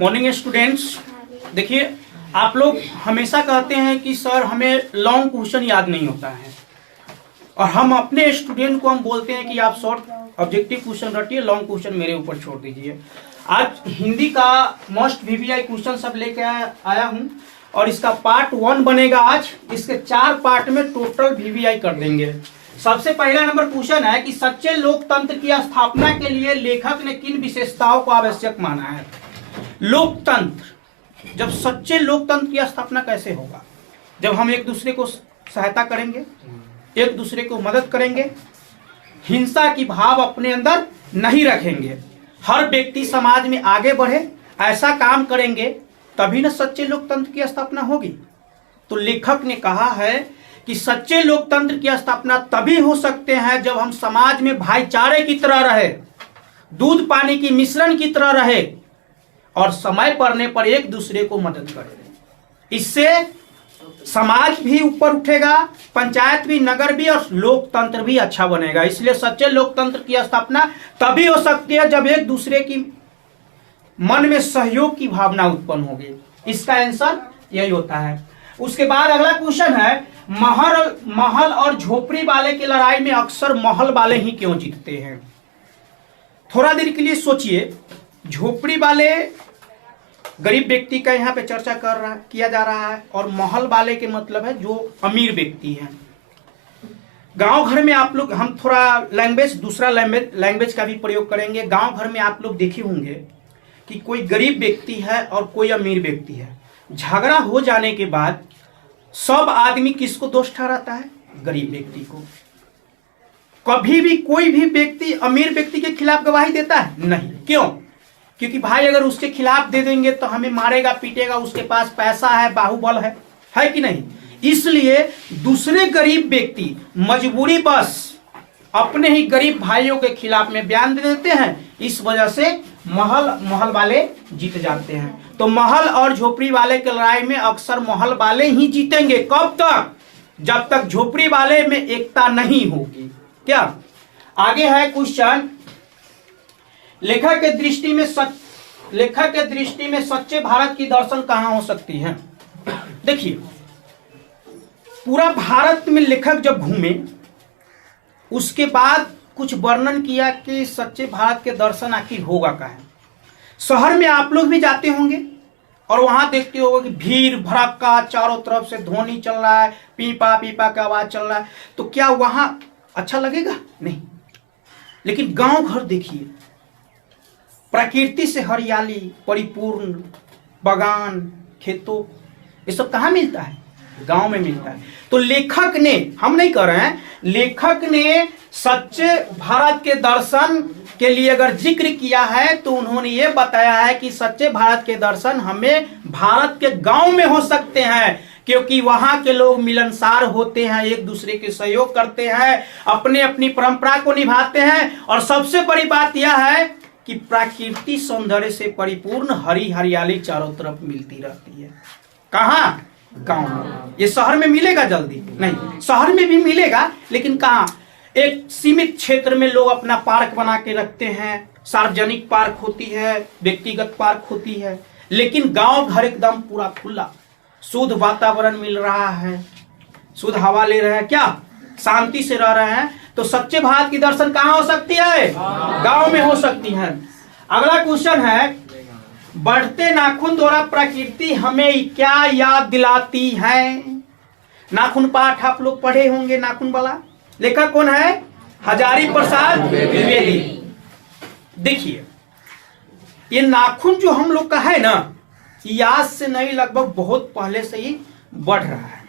Morning students, देखिए आप लोग हमेशा कहते हैं कि सर हमें लॉन्ग क्वेश्चन याद नहीं होता है, और हम अपने स्टूडेंट को हम बोलते हैं कि आप शॉर्ट ऑब्जेक्टिव क्वेश्चन रटिए, लॉन्ग क्वेश्चन मेरे ऊपर छोड़ दीजिए। आज हिंदी का मोस्ट वीवीआई क्वेश्चन सब लेके आया हूं और इसका पार्ट 1 बनेगा। आज इसके 4 पार्ट में टोटल वीवीआई कर देंगे। सबसे पहला नंबर क्वेश्चन है कि सच्चे लोकतंत्र की स्थापना के लिए लेखक ने किन विशेषताओं को आवश्यक माना है। लोकतंत्र, जब सच्चे लोकतंत्र की स्थापना कैसे होगा? जब हम एक दूसरे को सहायता करेंगे, एक दूसरे को मदद करेंगे, हिंसा की भाव अपने अंदर नहीं रखेंगे, हर व्यक्ति समाज में आगे बढ़े, ऐसा काम करेंगे, तभी न सच्चे लोकतंत्र की स्थापना होगी। तो लेखक ने कहा है कि सच्चे लोकतंत्र की स्थापना तभी हो सकते हैं जब हम समाज में भाईचारे की तरह रहे, दूध पानी की मिश्रण की तरह रहे और समय पड़ने पर एक दूसरे को मदद करें। इससे समाज भी ऊपर उठेगा, पंचायत भी, नगर भी और लोकतंत्र भी अच्छा बनेगा। इसलिए सच्चे लोकतंत्र की स्थापना तभी हो सकती है जब एक दूसरे की मन में सहयोग की भावना उत्पन्न होगी। इसका आंसर यही होता है। उसके बाद अगला क्वेश्चन है, महल और झोपड़ी वाले की लड़ाई में अक्सर महल वाले ही क्यों जीतते हैं? थोड़ा देर के लिए सोचिए। झोपड़ी वाले गरीब व्यक्ति का यहाँ पे चर्चा किया जा रहा है, और महल वाले के मतलब है जो अमीर व्यक्ति है। गांव घर में आप लोग, हम थोड़ा दूसरा लैंग्वेज का भी प्रयोग करेंगे। गांव घर में आप लोग देखे होंगे कि कोई गरीब व्यक्ति है और कोई अमीर व्यक्ति है। झगड़ा हो जाने के बाद सब आदमी किसको दोष ठहराता है? गरीब व्यक्ति को। कभी भी कोई भी व्यक्ति अमीर व्यक्ति के खिलाफ गवाही देता है? नहीं। क्यों? क्योंकि भाई अगर उसके खिलाफ दे देंगे तो हमें मारेगा, पीटेगा, उसके पास पैसा है, बाहुबल है कि नहीं? इसलिए दूसरे गरीब व्यक्ति मजबूरी बस अपने ही गरीब भाइयों के खिलाफ में बयान दे देते हैं। इस वजह से महल वाले जीत जाते हैं। तो महल और झोपड़ी वाले की लड़ाई में अक्सर महल वाले ही जीतेंगे। कब तक? जब तक झोपड़ी वाले में एकता नहीं होगी। क्या आगे है क्वेश्चन, लेखक के दृष्टि में सच्चे भारत की दर्शन कहां हो सकती है? देखिए, पूरा भारत में लेखक जब घूमे उसके बाद कुछ वर्णन किया कि सच्चे भारत के दर्शन आखिर होगा कहाँ। शहर में आप लोग भी जाते होंगे और वहां देखते होंगे कि भीड़ भड़का, चारों तरफ से ध्वनि चल रहा है, पीपा पीपा का आवाज चल रहा है, तो क्या वहां अच्छा लगेगा? नहीं। लेकिन गांव घर देखिए, प्रकृति से हरियाली परिपूर्ण, बगान, खेतों, ये सब कहाँ मिलता है? गांव में मिलता है। तो लेखक ने, हम नहीं कर रहे हैं, लेखक ने सच्चे भारत के दर्शन के लिए अगर जिक्र किया है तो उन्होंने ये बताया है कि सच्चे भारत के दर्शन हमें भारत के गांव में हो सकते हैं, क्योंकि वहां के लोग मिलनसार होते हैं, एक दूसरे के सहयोग करते हैं, अपने अपनी परंपरा को निभाते हैं, और सबसे बड़ी बात यह है कि प्राकृतिक सौंदर्य से परिपूर्ण हरी हरियाली चारों तरफ मिलती रहती है। कहाँ? गांव में। ये शहर में मिलेगा जल्दी नहीं। शहर में भी मिलेगा, लेकिन कहाँ? एक सीमित क्षेत्र में लोग अपना पार्क बना के रखते हैं, सार्वजनिक पार्क होती है, व्यक्तिगत पार्क होती है, लेकिन गांव घर एकदम पूरा खुला, शुद्ध वातावरण मिल रहा है, शुद्ध हवा ले रहे हैं, क्या शांति से रह रहे हैं। तो सच्चे भारत की दर्शन कहाँ हो सकती है? गांव में हो सकती है। अगला क्वेश्चन है, बढ़ते नाखून द्वारा प्रकृति हमें क्या याद दिलाती है? नाखून पाठ आप लोग पढ़े होंगे, नाखून वाला। लेखक कौन है? हजारी प्रसाद द्विवेदी। देखिए, ये नाखून जो हम लोग का है ना, आज से नहीं, लगभग बहुत पहले से ही बढ़ रहा है।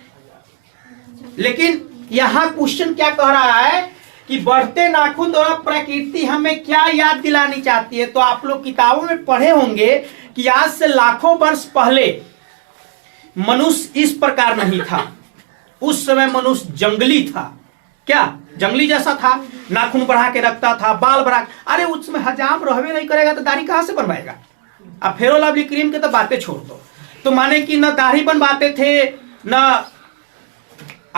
लेकिन यहां क्वेश्चन क्या कह रहा है कि बढ़ते नाखून द्वारा प्रकृति हमें क्या याद दिलानी चाहती है? तो आप लोग किताबों में पढ़े होंगे कि आज से लाखों वर्ष पहले मनुष्य इस प्रकार नहीं था। उस समय मनुष्य जंगली था। क्या? जंगली जैसा था, नाखून बढ़ा के रखता था, बाल बढ़ा। अरे उस समय हजाम रहवे नहीं करेगा तो दाढ़ी कहां से बनवाएगा? अब फेरो लवली क्रीम के तो बातें छोड़ दो। तो माने कि न दाढ़ी बनवाते थे, न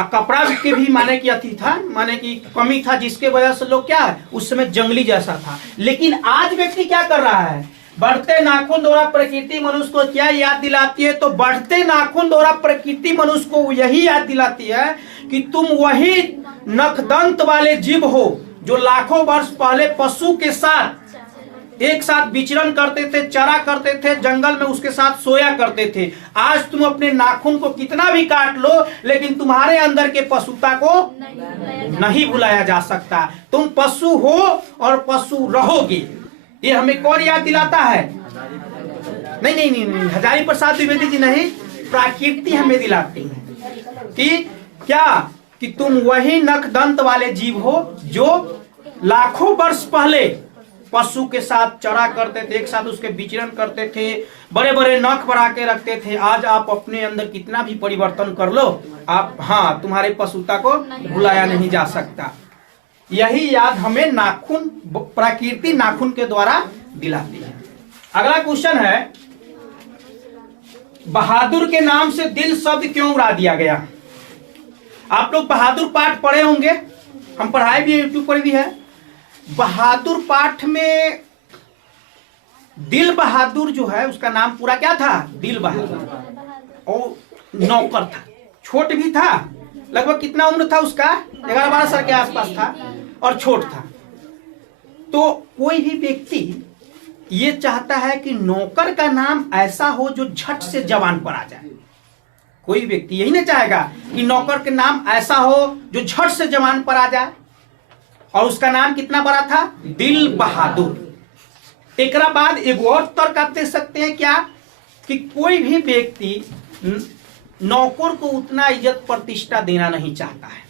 कपड़ा के भी माने कि अति था, माने कि कमी था, जिसके वजह से लोग क्या है, उस समय जंगली जैसा था। लेकिन आज व्यक्ति क्या कर रहा है? बढ़ते नाखून द्वारा प्रकृति मनुष्य को क्या याद दिलाती है? तो बढ़ते नाखून द्वारा प्रकृति मनुष्य को यही याद दिलाती है कि तुम वही नखदंत वाले जीव हो जो लाखों वर्ष पहले पशु के साथ एक साथ विचरण करते थे, चरा करते थे, जंगल में उसके साथ सोया करते थे। आज तुम अपने नाखून को कितना भी काट लो, लेकिन तुम्हारे अंदर के पशुता को नहीं भुलाया जा सकता। तुम पशु हो और पशु रहोगे। ये हमें कौन याद दिलाता है? नहीं नहीं नहीं, नहीं। हजारी प्रसाद द्विवेदी जी नहीं, प्रकृति हमें दिलाती है कि क्या कि तुम वही नखदंत वाले जीव हो जो लाखों वर्ष पहले पशु के साथ चरा करते थे, एक साथ उसके विचरण करते थे, बड़े बड़े नख बढ़ा के रखते थे। आज आप अपने अंदर कितना भी परिवर्तन कर लो, आप हाँ तुम्हारे पशुता को भुलाया नहीं जा सकता। यही याद हमें नाखून, प्रकृति नाखून के द्वारा दिलाती है। अगला क्वेश्चन है, बहादुर के नाम से दिल शब्द क्यों उड़ा दिया गया? आप लोग बहादुर पाठ पढ़े होंगे, हम पढ़ाए भी, यूट्यूब पर भी है। बहादुर पाठ में दिल बहादुर जो है उसका नाम पूरा क्या था? दिल बहादुर। और नौकर था, छोट भी था, लगभग कितना उम्र था उसका? 11-12 साल के आसपास था और छोट था। तो कोई भी व्यक्ति ये चाहता है कि नौकर का नाम ऐसा हो जो झट से जवान पर आ जाए। कोई व्यक्ति यही नहीं चाहेगा कि नौकर के नाम ऐसा हो जो झट से जवान पर आ जाए। और उसका नाम कितना बड़ा था? दिल बहादुर। एक बाद एक और तर्क आप दे सकते हैं क्या कि कोई भी व्यक्ति नौकर को उतना इज्जत प्रतिष्ठा देना नहीं चाहता है।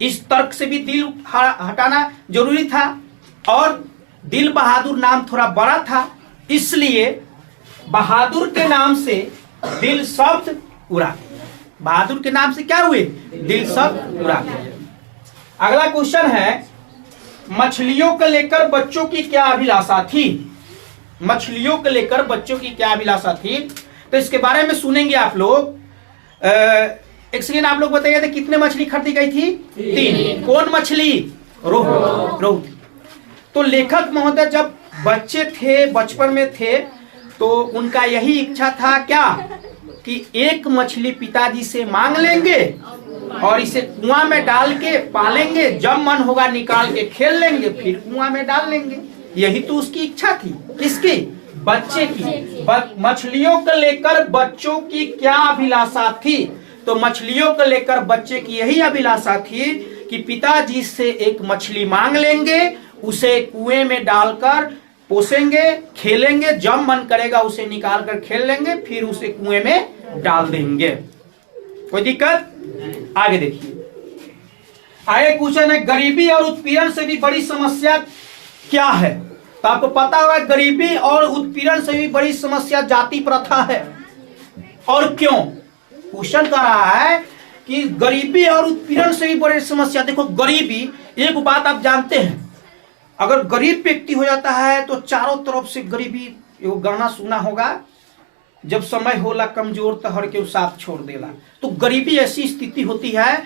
इस तर्क से भी दिल हटाना जरूरी था। और दिल बहादुर नाम थोड़ा बड़ा था, इसलिए बहादुर के नाम से दिल शब्द उड़ा दिया। बहादुर के नाम से क्या हुए? दिल शब्द उड़ा दिया। अगला क्वेश्चन है, मछलियों को लेकर बच्चों की क्या अभिलाषा थी? मछलियों को लेकर बच्चों की क्या अभिलाषा थी? तो इसके बारे में सुनेंगे आप लोग। एक सेकेंड, आप लोग बताइए थे कितने मछली खरीदी गई थी? 3। कौन मछली? रोहू। तो लेखक महोदय जब बच्चे थे, बचपन में थे, तो उनका यही इच्छा था क्या कि एक मछली पिताजी से मांग लेंगे और इसे कुआं में डाल के पालेंगे, जब मन होगा निकाल के खेल लेंगे, फिर कुआं में डाल लेंगे। यही तो उसकी इच्छा थी। किसकी? बच्चे की। मछलियों को लेकर बच्चों की क्या अभिलाषा थी? तो मछलियों को लेकर बच्चे की यही अभिलाषा थी कि पिताजी से एक मछली मांग लेंगे, उसे कुएं में डालकर पोसेंगे, खेलेंगे, जब मन करेगा उसे निकाल कर खेल लेंगे, फिर उसे कुएं में डाल देंगे। कोई दिक्कत? आगे देखिए, आगे क्वेश्चन है, गरीबी और उत्पीड़न से भी बड़ी समस्या क्या है? तो आपको पता होगा गरीबी और उत्पीड़न से भी बड़ी समस्या जाति प्रथा है। और क्यों? क्वेश्चन कर रहा है कि गरीबी और उत्पीड़न से भी बड़ी समस्या। देखो गरीबी, एक बात आप जानते हैं, अगर गरीब व्यक्ति हो जाता है तो चारों तरफ से गरीबी। वो गाना सुना होगा, जब समय होला कमजोर तो हर के साथ छोड़ देला। तो गरीबी ऐसी स्थिति होती है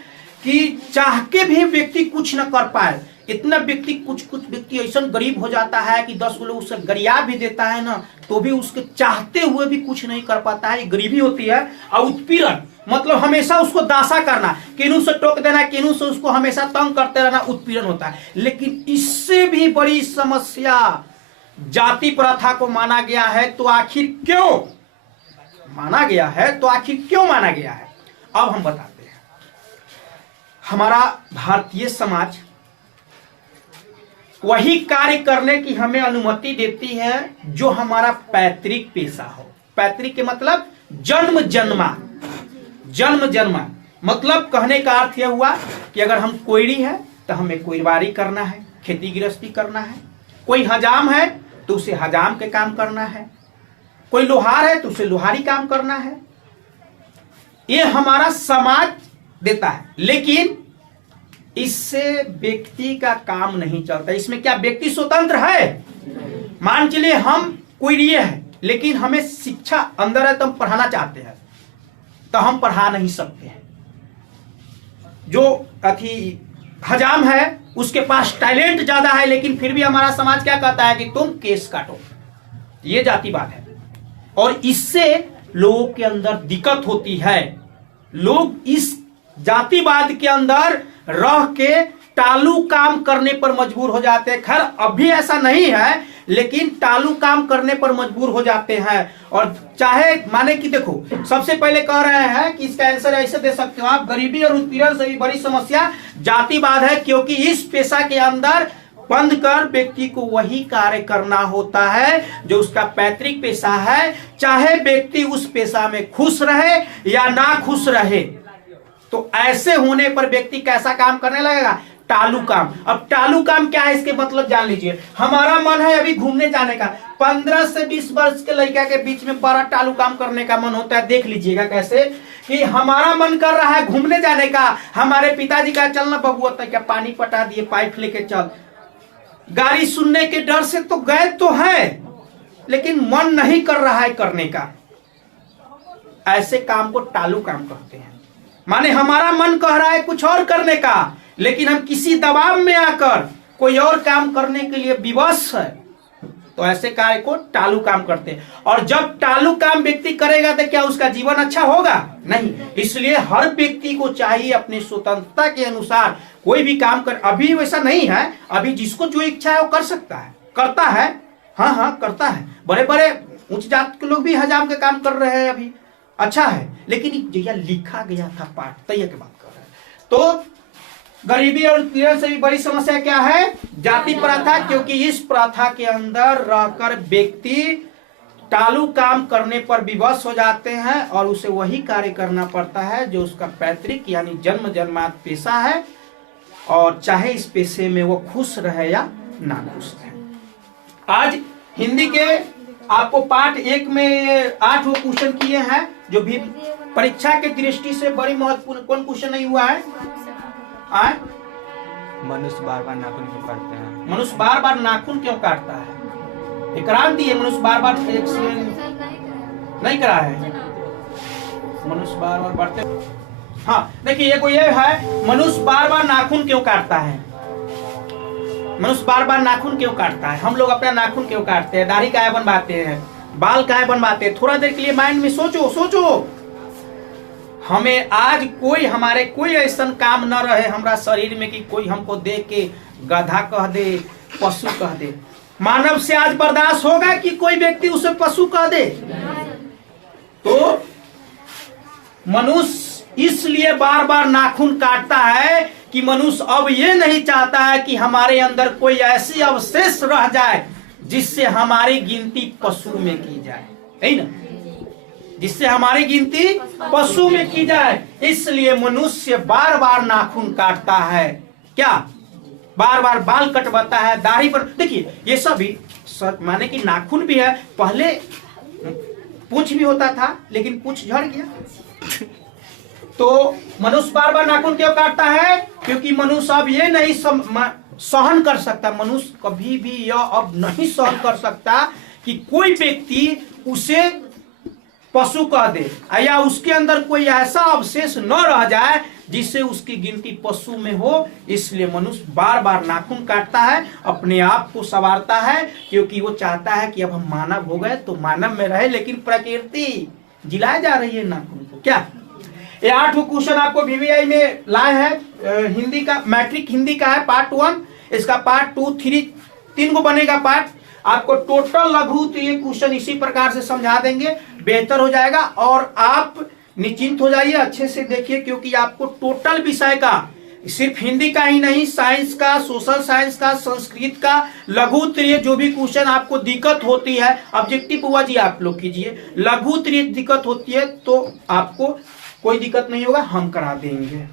कि चाह के भी व्यक्ति कुछ न कर पाए। इतना व्यक्ति कुछ व्यक्ति ऐसा गरीब हो जाता है कि 10 लोग उसे गरिया भी देता है ना, तो भी उसके चाहते हुए भी कुछ नहीं कर पाता है। ये गरीबी होती है। और उत्पीड़न मतलब हमेशा उसको दासा करना, किन्हू से टोक देना, किन्हू से उसको हमेशा तंग करते रहना, उत्पीड़न होता है। लेकिन इससे भी बड़ी समस्या जाति प्रथा को माना गया है। तो आखिर क्यों माना गया है? तो आखिर क्यों माना गया है? अब हम बताते हैं। हमारा भारतीय समाज वही कार्य करने की हमें अनुमति देती है जो हमारा पैतृक पेशा हो। पैतृक के मतलब जन्म जन्मा मतलब कहने का अर्थ यह हुआ कि अगर हम कोयरी है तो हमें कोयरवारी करना है, खेती गृहस्थी करना है। कोई हजाम है तो उसे हजाम के काम करना है। कोई लोहार है तो उसे लोहारी काम करना है। ये हमारा समाज देता है। लेकिन इससे व्यक्ति का काम नहीं चलता। इसमें क्या व्यक्ति स्वतंत्र है? मान चलिए हम कोई है, लेकिन हमें शिक्षा अंदर है तो हम पढ़ाना चाहते हैं, तो हम पढ़ा नहीं सकते हैं। जो हजाम है उसके पास टैलेंट ज्यादा है, लेकिन फिर भी हमारा समाज क्या कहता है कि तुम केस काटो। ये जातिवाद है और इससे लोगों के अंदर दिक्कत होती है। लोग इस जातिवाद के अंदर रह के टालू काम करने पर मजबूर हो जाते हैं। खैर अभी ऐसा नहीं है, लेकिन टालू काम करने पर मजबूर हो जाते हैं। और चाहे माने कि देखो, सबसे पहले कह रहे हैं कि इसका आंसर ऐसे दे सकते हो आप, गरीबी और उत्पीड़न से भी बड़ी समस्या जातिवाद है, क्योंकि इस पेशा के अंदर बंद कर व्यक्ति को वही कार्य करना होता है जो उसका पैतृक पेशा है, चाहे व्यक्ति उस पेशा में खुश रहे या ना खुश रहे। तो ऐसे होने पर व्यक्ति कैसा काम करने लगेगा? टालू काम। अब टालू काम क्या है, इसके मतलब जान लीजिए। हमारा मन है अभी घूमने जाने का, 15 से 20 वर्ष के लड़का के बीच में बड़ा टालू काम करने का मन होता है। देख लीजिएगा कैसे कि हमारा मन कर रहा है घूमने जाने का, हमारे पिताजी का चलना बबुआ तक क्या पानी पटा दिए, पाइप लेके चल। गाली सुनने के डर से तो गए तो है, लेकिन मन नहीं कर रहा है करने का। ऐसे काम को टालू काम कहते हैं। माने हमारा मन कह रहा है कुछ और करने का, लेकिन हम किसी दबाव में आकर कोई और काम करने के लिए विवश है, तो ऐसे कार्य को टालू काम करते हैं। और जब टालू काम व्यक्ति करेगा तो क्या उसका जीवन अच्छा होगा? नहीं। इसलिए हर व्यक्ति को चाहिए अपनी स्वतंत्रता के अनुसार कोई भी काम कर। अभी वैसा नहीं है, अभी जिसको जो इच्छा है वो कर सकता है, करता है। हाँ करता है। बड़े बड़े उच्च जात के लोग भी हजाम के काम कर रहे हैं अभी, अच्छा है। लेकिन जैसा लिखा गया था पाठ तैयार की बात कर रहे हैं। तो गरीबी और उत्पीड़न से भी बड़ी समस्या क्या है? जाति प्रथा, क्योंकि इस प्रथा के अंदर रहकर व्यक्ति टालू काम करने पर विवश हो जाते हैं और उसे वही कार्य करना पड़ता है जो उसका पैतृक यानी जन्म जन्मात पेशा है, और चाहे इस पेशे में वो खुश रहे या ना खुश रहे। आज हिंदी के आपको पाठ 1 में 8 क्वेश्चन किए हैं, जो भी परीक्षा के दृष्टि से बड़ी महत्वपूर्ण। कौन क्वेश्चन नहीं हुआ है? मनुष्य बार बार नाखून क्यों काटते हैं? मनुष्य बार बार नाखून क्यों काटता है? इकराम दिए मनुष्य बार बार नहीं करा है। मनुष्य बार बार बढ़ते। हाँ देखिए, ये है मनुष्य बार बार नाखून क्यों काटता है? मनुष्य बार बार नाखून क्यों काटता है? हम लोग अपना नाखून क्यों काटते हैं? दाढ़ी काहे बनवाते हैं? बाल काहे बनवाते हैं? थोड़ा देर के लिए माइंड में सोचो। हमें आज हमारे कोई ऐसा काम न रहे हमारा शरीर में कि कोई हमको देख के गधा कह दे, पशु कह दे। मानव से आज बर्दाश्त होगा कि कोई व्यक्ति उसे पशु कह दे? तो मनुष्य इसलिए बार बार नाखून काटता है कि मनुष्य अब ये नहीं चाहता है कि हमारे अंदर कोई ऐसी अवशेष रह जाए जिससे हमारी गिनती पशु में की जाए, है ना? जिससे हमारी गिनती पशु में की जाए। इसलिए मनुष्य बार बार नाखून काटता है। क्या? बार बार बाल कटवाता है, दाढ़ी पर। देखिए ये सभी माने कि नाखून भी है। पहले पूंछ भी होता था, लेकिन पूंछ झड़ गया। तो मनुष्य बार बार नाखून क्यों काटता है? क्योंकि मनुष्य अब ये नहीं सहन कर सकता, मनुष्य कभी भी यह अब नहीं सहन कर सकता कि कोई व्यक्ति उसे पशु कह दे या उसके अंदर कोई ऐसा अवशेष न रह जाए जिससे उसकी गिनती पशु में हो। इसलिए मनुष्य बार बार नाखून काटता है, अपने आप को संवारता है, क्योंकि वो चाहता है कि अब हम मानव हो गए तो मानव में रहे, लेकिन प्रकृति जिलाए जा रही है नाखून को। क्या ये 8 क्वेश्चन आपको VVI में लाए हैं? हिंदी का, मैट्रिक हिंदी का है पार्ट 1, इसका पार्ट 2, 3 3 को बनेगा पार्ट। आपको टोटल लघु तो ये क्वेश्चन इसी प्रकार से समझा देंगे, बेहतर हो जाएगा। और आप निश्चिंत हो जाइए, अच्छे से देखिए, क्योंकि आपको टोटल विषय का, सिर्फ हिंदी का ही नहीं, साइंस का, सोशल साइंस का, संस्कृत का, लघु उत्तरीय जो भी क्वेश्चन आपको दिक्कत होती है, ऑब्जेक्टिव हुआ जी आप लोग कीजिए। लघु उत्तरीय दिक्कत होती है तो आपको कोई दिक्कत नहीं होगा, हम करा देंगे।